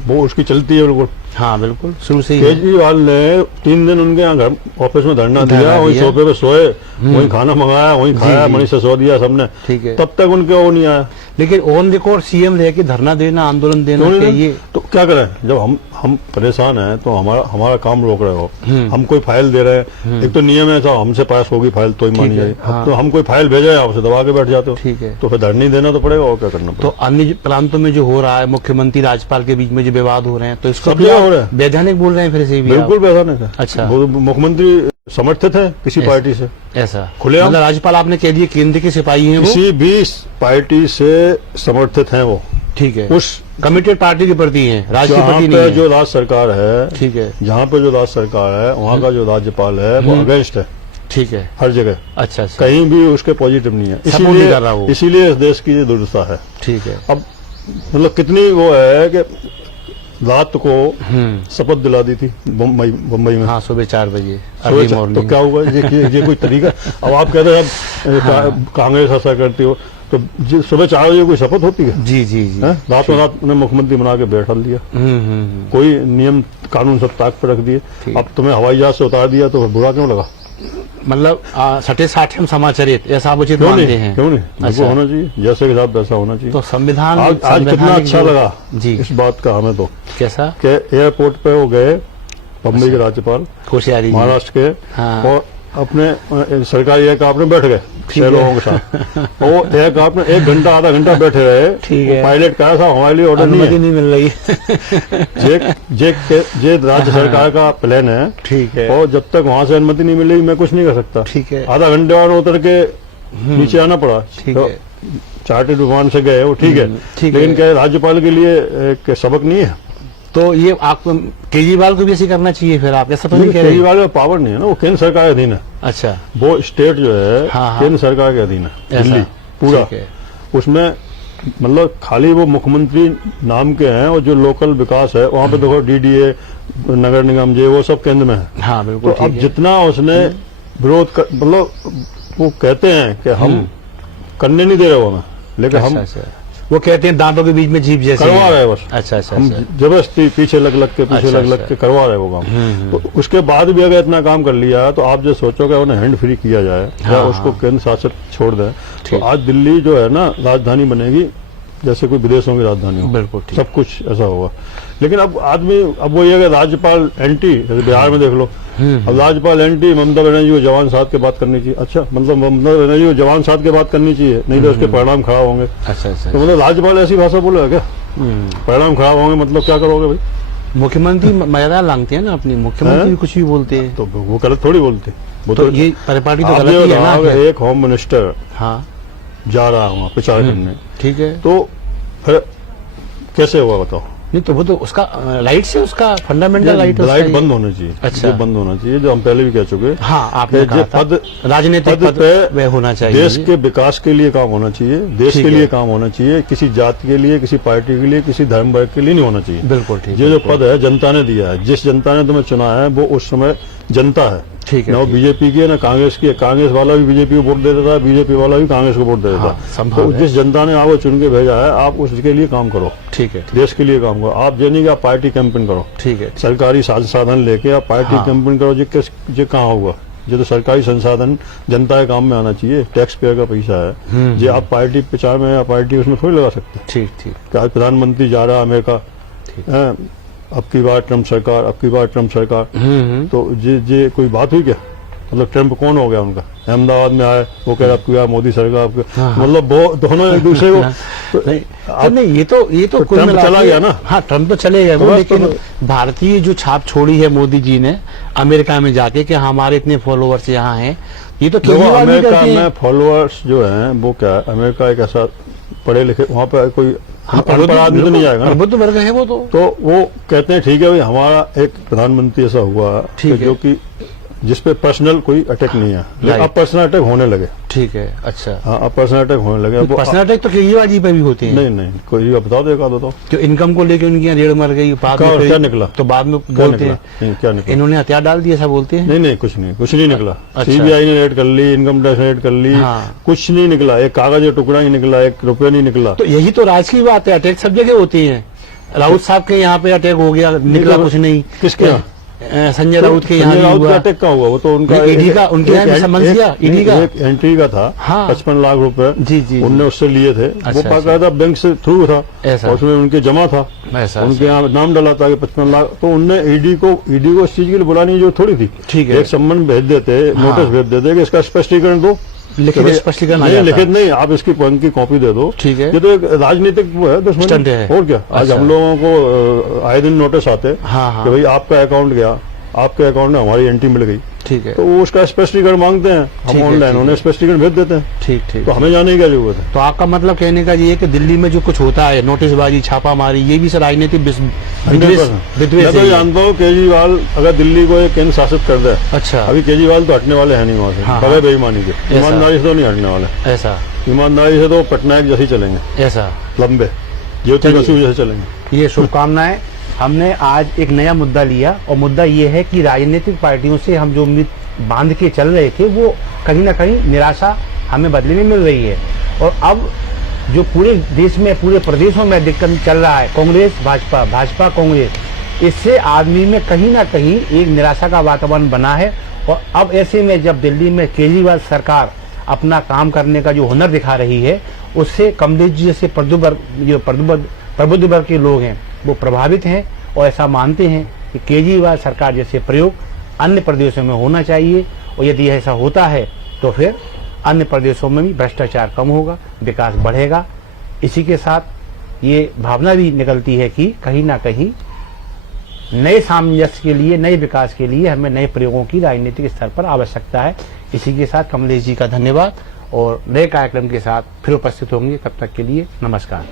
वो उसकी चलती है बिल्कुल। हाँ, बिल्कुल शुरू से ही है। केजरीवाल ने 3 दिन उनके यहाँ घर ऑफिस में धरना धरना दिया, वहीं दिया। सोफे पे सोए, वहीं खाना मंगाया, वहीं खाया, जी। मनीष सिसोदिया दिया सबने, ठीक है। तब तक उनके वो नहीं आया। लेकिन ऑन रिकॉर्ड सीएम रह के धरना देना, आंदोलन देना, क्यों क्या नहीं? ये तो क्या करें, जब हम परेशान हैं तो हमारा काम रोक रहे हो, हम कोई फाइल दे रहे हैं, एक तो नियम है साहब हमसे पास होगी फाइल तो ही मानी है, जाए। हाँ। अब तो हम कोई फाइल भेजे आपसे दबा के बैठ जाते हो, ठीक है। तो फिर धरनी देना तो पड़ेगा, और क्या करना तो पड़ेगा। अन्य प्रांतों में जो हो रहा है, मुख्यमंत्री राज्यपाल के बीच में जो विवाद हो रहे हैं, तो इसको सब भी जगह आप हो रहा है। वैधानिक बोल रहे हैं फिर से भी आप? बिल्कुल वैसा नहीं था। अच्छा। वो मुख्यमंत्री समर्थित है किसी पार्टी से, ऐसा खुलेआम। मतलब राज्यपाल आपने कह दिया केंद्र के सिपाही हैं वो? किसी भी पार्टी से समर्थित है वो, ठीक है। उस कमिटेड पार्टी के प्रति हैं, राज्य के जहाँ प्रति पे नहीं है। जो राज्य सरकार है, ठीक है। जहाँ पे जो राज्य सरकार है वहाँ का जो राज्यपाल है वो अगेंस्ट है ठीक है। हर जगह, अच्छा अच्छा, कहीं भी उसके पॉजिटिव नहीं है। Support नहीं कर रहा वो। इसीलिए इस देश की ये दुर्दशा है। ठीक है। अब मतलब कितनी वो है कि रात को शपथ दिला दी थी बम्बई में, हाँ, सुबह 4 बजे सुबह अर्ली तो मॉर्निंग। क्या हुआ, ये कोई तरीका। अब आप कहते हैं कांग्रेस ऐसा करती हो, तो सुबह 4 बजे कोई शपथ होती है? जी जी जी। हैं? रातों रात उन्हें मुख्यमंत्री बना के बैठा दिया, कोई नियम कानून सब ताक पे रख दिए। ठीक। अब तुम्हें हवाई जहाज से उतार दिया तो फिर बुरा क्यों लगा? मतलब सठे साठे समाचारित ऐसा आप उचित क्यों मानते नहीं, हैं? क्यों नहीं, बिल्कुल अच्छा। होना चाहिए, जैसे के साथ वैसा होना चाहिए। तो संविधान आज कितना संवैधानिक अच्छा जो- लगा जी, इस बात का हमें तो, कैसा? कि एयरपोर्ट पे वो गए बम्बई के राज्यपाल कोश्यारी जी। महाराष्ट्र के, हाँ। और अपने सरकारी एयरक्राफ्ट में बैठ गए ठीक 6 है। लोगों के साथ। वो एयरक्राफ्ट में 1 घंटा आधा घंटा बैठे रहे। ठीक वो है। पायलट कहा था हमारे लिए ऑर्डर नहीं अनुमति है, नहीं मिल रही। जे राज्य सरकार का प्लान है, ठीक है। और जब तक वहां से अनुमति नहीं मिलेगी मैं कुछ नहीं कर सकता। ठीक है। आधा घंटे और उतर के नीचे आना पड़ा। ठीक तो है। चार्टर्ड विमान से गए वो, ठीक है, ठीक लेकिन है। क्या राज्यपाल के लिए एक सबक नहीं है? तो ये आपको केजरीवाल को भी ऐसे करना चाहिए फिर, आप ऐसा तो नहीं कह रहे? केजरीवाल में पावर नहीं है ना, वो केंद्र सरकार के अधीन है। अच्छा, वो स्टेट जो है हाँ, हाँ। केंद्र सरकार के अधीन है, ऐसा। दिल्ली पूरा। ठीक है। उसमें मतलब खाली वो मुख्यमंत्री नाम के हैं, और जो लोकल विकास है वहाँ पे देखो डीडीए, नगर निगम, जे वो सब केंद्र में है। हाँ तो बिल्कुल अब ठीक है। जितना उसने विरोध कर, मतलब वो कहते हैं कि हम करने नहीं दे रहे हो हमें, लेकिन अच्छा, हम अच्छा। वो कहते हैं दांतों के बीच में जीभ जैसे करवा है। रहे हैं बस। अच्छा अच्छा हम अच्छा। जबरदस्ती पीछे लग के अच्छा, लग के करवा रहे हैं वो काम। तो उसके बाद भी अगर इतना काम कर लिया तो आप जो सोचोगे उन्हें हैंड फ्री किया जाए या हाँ, उसको केंद्र शासित छोड़ दें, ठीक। तो आज दिल्ली जो है ना राजधानी बनेगी जैसे कोई विदेशों की राजधानी हो, बिल्कुल ठीक। सब कुछ ऐसा होगा। लेकिन अब वो ये है कि राज्यपाल एंटी, जैसे बिहार में देख लो, अब राज्यपाल एंटी, ममता बनर्जी को जवान साथ के बात करनी चाहिए। अच्छा, मतलब ममता बनर्जी को जवान साथ के बात करनी चाहिए, नहीं तो उसके परिणाम खराब होंगे। अच्छा अच्छा। तो मतलब राज्यपाल ऐसी भाषा बोलेगा क्या? परिणाम खराब होंगे मतलब क्या करोगे भाई? मुख्यमंत्री मर्यादा लांगते हैं ना अपनी, मुख्यमंत्री हैं? भी कुछ भी बोलते हैं। तो वो गलत थोड़ी बोलते, वो तो ये परिपाटी तो आप गलत ये ही है ना। बताओ, क्या? एक होम मिनिस्टर हाँ जा रहा वहाँ प्रचार करने, ठीक है। तो फिर कैसे हुआ बताओ? नहीं तो वो तो उसका राइट से, उसका फंडामेंटल राइट लाइट बंद होना चाहिए। अच्छा। ये बंद होना चाहिए, जो हम पहले भी कह चुके। हाँ, आपने कि कहा ये था पद राजनीतिक पद पे वह होना चाहिए। देश के विकास के लिए काम होना चाहिए, देश ठीक के है। लिए काम होना चाहिए, किसी जाति के लिए, किसी पार्टी के लिए, किसी धर्म वर्ग के लिए नहीं होना चाहिए। बिल्कुल ठीक। ये जो पद है जनता ने दिया है, जिस जनता ने तुम्हें चुना है वो उस समय जनता है। ठीक है, ना वो ठीक। बीजेपी की है ना कांग्रेस की है। कांग्रेस वाला भी बीजेपी को वोट दे देता है, बीजेपी वाला भी कांग्रेस को वोट दे देता हाँ, है। संभव तो है। जिस जनता ने आपको चुन के भेजा है आप उसके लिए काम करो, ठीक है देश के लिए काम करो। आप ये नहीं कि आप पार्टी कैंपेन करो, ठीक है। सरकारी साधन लेके आप पार्टी हाँ। कैंपेन करो। ये कहाँ होगा? ये तो सरकारी संसाधन जनता के काम में आना चाहिए, टैक्स पेयर का पैसा है। ये आप पार्टी प्रचार में या पार्टी उसमें थोड़ी लगा सकते। ठीक ठीक क्या प्रधानमंत्री जा रहा है अमेरिका, हैं, अब की बार ट्रम्प सरकार, अब की बार ट्रम्प सरकार, तो ये कोई बात हुई क्या? मतलब ट्रम्प कौन हो गया उनका, अहमदाबाद में आए वो कह रहा आपको यार मोदी सरकार आपके, हाँ। मतलब दोनों एक दूसरे को तो नहीं ये तो कुल ट्रम्प मिला चला के- गया ना। हाँ ट्रम्प तो चले गए वो, बस लेकिन तो- भारतीय जो छाप छोड़ी है मोदी जी ने अमेरिका में जाके कि हमारे इतने फॉलोअर्स यहाँ हैं, ये तो देखो केजरीवाल भी अमेरिका करते में हैं। फॉलोअर्स जो हैं वो क्या है, अमेरिका एक ऐसा पढ़े लिखे, वहाँ पे कोई हाँ, अनपढ़ आदमी तो नहीं जाएगा ना। प्रबुद्ध वर्ग है वो तो वो कहते हैं ठीक है भाई, हमारा एक प्रधानमंत्री ऐसा हुआ ठीक कि है। जो कि जिसपे पर्सनल कोई अटैक नहीं है, लेकिन Right. अब पर्सनल अटैक होने लगे। ठीक है। अच्छा, हाँ अब पर्सनल अटैक होने लगे। अब पर्सनल अटैक तो केजरीवाल जी पे भी होते हैं। नहीं नहीं कोई बता दो, एक आध बताओ जो इनकम को लेकर उनकी यहाँ रेड मर गई, बाद में क्या फिर- निकला? तो बाद में क्या बोलते निकला? हैं नहीं, क्या निकला? इन्होंने हथियार डाल दिया, ऐसा बोलते हैं। नहीं नहीं कुछ नहीं निकला। अच्छा। सीबीआई ने रेड कर ली, इनकम टैक्स ने रेड कर ली, हाँ। कुछ नहीं निकला, एक कागज का टुकड़ा नहीं निकला, एक रुपया नहीं निकला। तो यही तो राज की बात है, अटैक सब जगह होती है। राउत साहब के यहाँ पे अटैक हो गया, निकला तो कुछ नहीं। किसके यहाँ? संजय राउत के यहाँ संजय भी राउत हुआ। का अटैक का हुआ, वो तो उनका नहीं, ईडी का उनके यहाँ भी समझ लिया, ईडी का। एक एंट्री का था, हाँ। 55 लाख रुपए जी, जी, उनने उससे लिए थे। वो अच्छा, बाकायदा बैंक से थ्रू था, ऐसा। और उसमें उनके जमा था, ऐसा, उनके यहाँ नाम डला था कि 55 लाख। तो उनने ईडी को इस चीज के लिए बुलाने की जरूरत थोड़ी थी। ठीक है। एक सम्मन भेज देते, हाँ। नोटिस भेज देते कि इसका स्पष्टीकरण दो, लिखित कि स्पष्टीकरण आ नहीं जाता। लिखित नहीं, आप इसकी बैंक की कॉपी दे दो। ठीक है। ये तो एक राजनीतिक वो है दुश्मनी। स्टंट है। और क्या, आज अच्छा। हम लोगों को आए दिन नोटिस आते हाँ, हाँ। कि भाई आपका अकाउंट गया, आपके अकाउंट में हमारी एंट्री मिल गई, ठीक है। तो वो उसका स्पष्टीकरण मांगते हैं, ठीक हम है, ऑनलाइन ठीक उन्हें है। स्पष्टीकरण भेज देते हैं। ठीक ठीक। तो हमें जाने की क्या जरूरत है? तो आपका मतलब कहने का ये है कि दिल्ली में जो कुछ होता है, नोटिसबाजी, छापामारी, ये भी सर राजनीतिक विद्वेष 100%। है मैं तो ये। जानता हूँ केजरीवाल अगर दिल्ली को एक केंद्र शासित कर दे, अच्छा, अभी केजरीवाल तो हटने वाले हैं नहीं वहां से, हाँ, बगैर हाँ। बेईमानी के। ऐसा। ईमानदारी से तो नहीं हटने वाले, ऐसा ईमानदारी से तो पटनायक जैसे ही चलेंगे, ऐसा। लंबे ज्योति चलिए। बसु जैसे चलेंगे। ये शुभकामनाएं। हमने आज एक नया मुद्दा लिया, और मुद्दा ये है कि राजनीतिक पार्टियों से हम जो उम्मीद बांध के चल रहे थे, वो कहीं ना कहीं निराशा हमें बदले में मिल रही है। और अब जो पूरे देश में, पूरे प्रदेशों में दिक्कत चल रहा है, कांग्रेस भाजपा, भाजपा कांग्रेस, इससे आदमी में कहीं ना कहीं एक निराशा का वातावरण बना है। और अब ऐसे में जब दिल्ली में केजरीवाल सरकार अपना काम करने का जो हुनर दिखा रही है, उससे कमलेश जी जैसे प्रबुद्ध वर्ग के लोग हैं वो प्रभावित हैं, और ऐसा मानते हैं कि केजरीवाल सरकार जैसे प्रयोग अन्य प्रदेशों में होना चाहिए। और यदि ऐसा होता है तो फिर अन्य प्रदेशों में भी भ्रष्टाचार कम होगा, विकास बढ़ेगा। इसी के साथ ये भावना भी निकलती है कि कहीं ना कहीं नए सामंजस्य के लिए, नए विकास के लिए हमें नए प्रयोगों की राजनीतिक स्तर पर आवश्यकता है। इसी के साथ कमलेश जी का धन्यवाद, और नए कार्यक्रम के साथ फिर उपस्थित होंगे। तब तक के लिए नमस्कार।